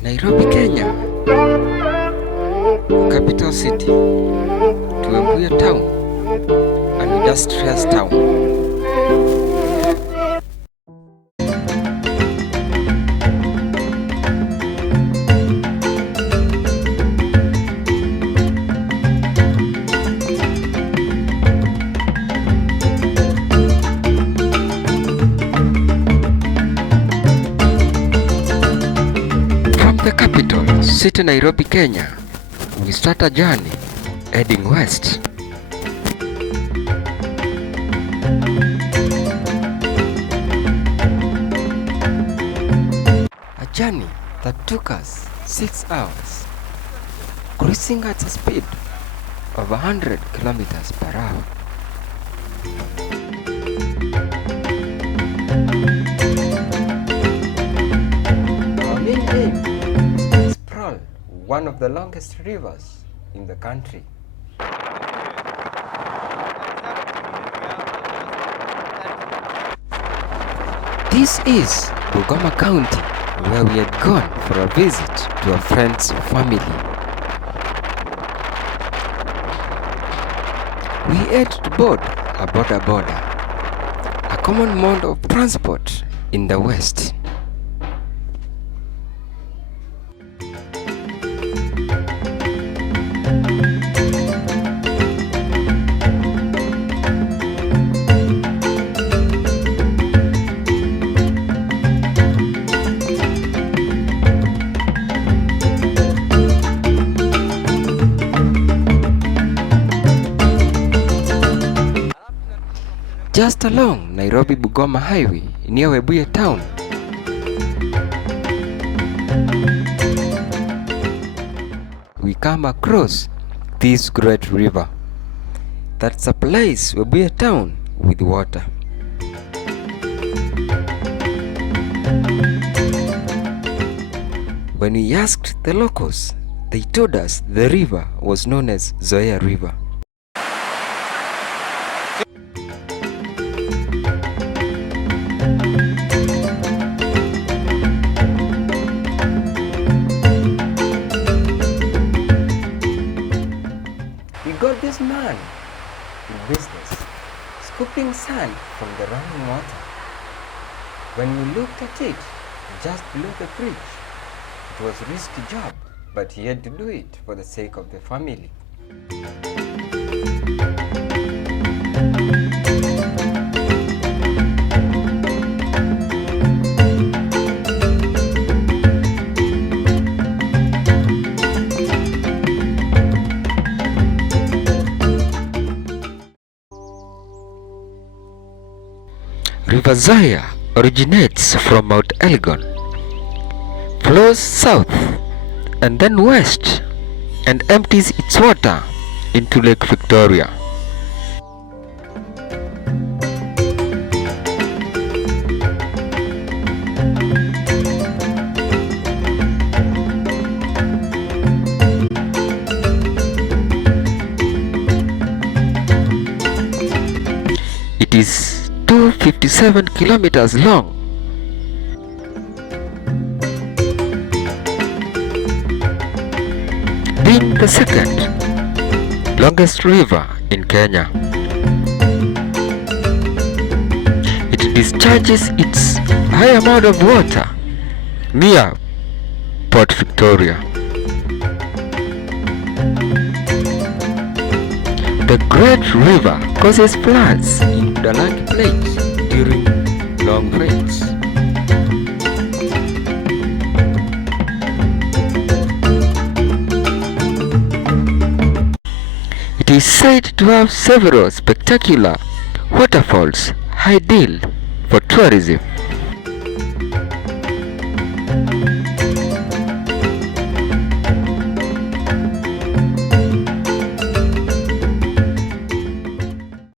Nairobi, Kenya, capital city, to Webuye town, an industrious town. The capital city Nairobi, Kenya, we start a journey heading west. A journey that took us 6 hours, cruising at a speed of 100 kilometers per hour. Our main aim, one of the longest rivers in the country. This is Bungoma County, where we had gone for a visit to a friend's family. We had to board a boda, a common mode of transport in the West. Just along Nairobi-Bungoma Highway near Webuye town, we come across this great river that supplies Webuye town with water. When we asked the locals, they told us the river was known as Zoya River. We got this man in business, scooping sand from the running water. When we looked at it, just below the bridge, it was a risky job, but he had to do it for the sake of the family. River Zoya originates from Mount Elgon, flows south and then west, and empties its water into Lake Victoria. It is 257 kilometers long. Being the second longest river in Kenya. It discharges its high amount of water near Port Victoria. The great river causes floods in the Langi Plains during long rains. It is said to have several spectacular waterfalls ideal for tourism.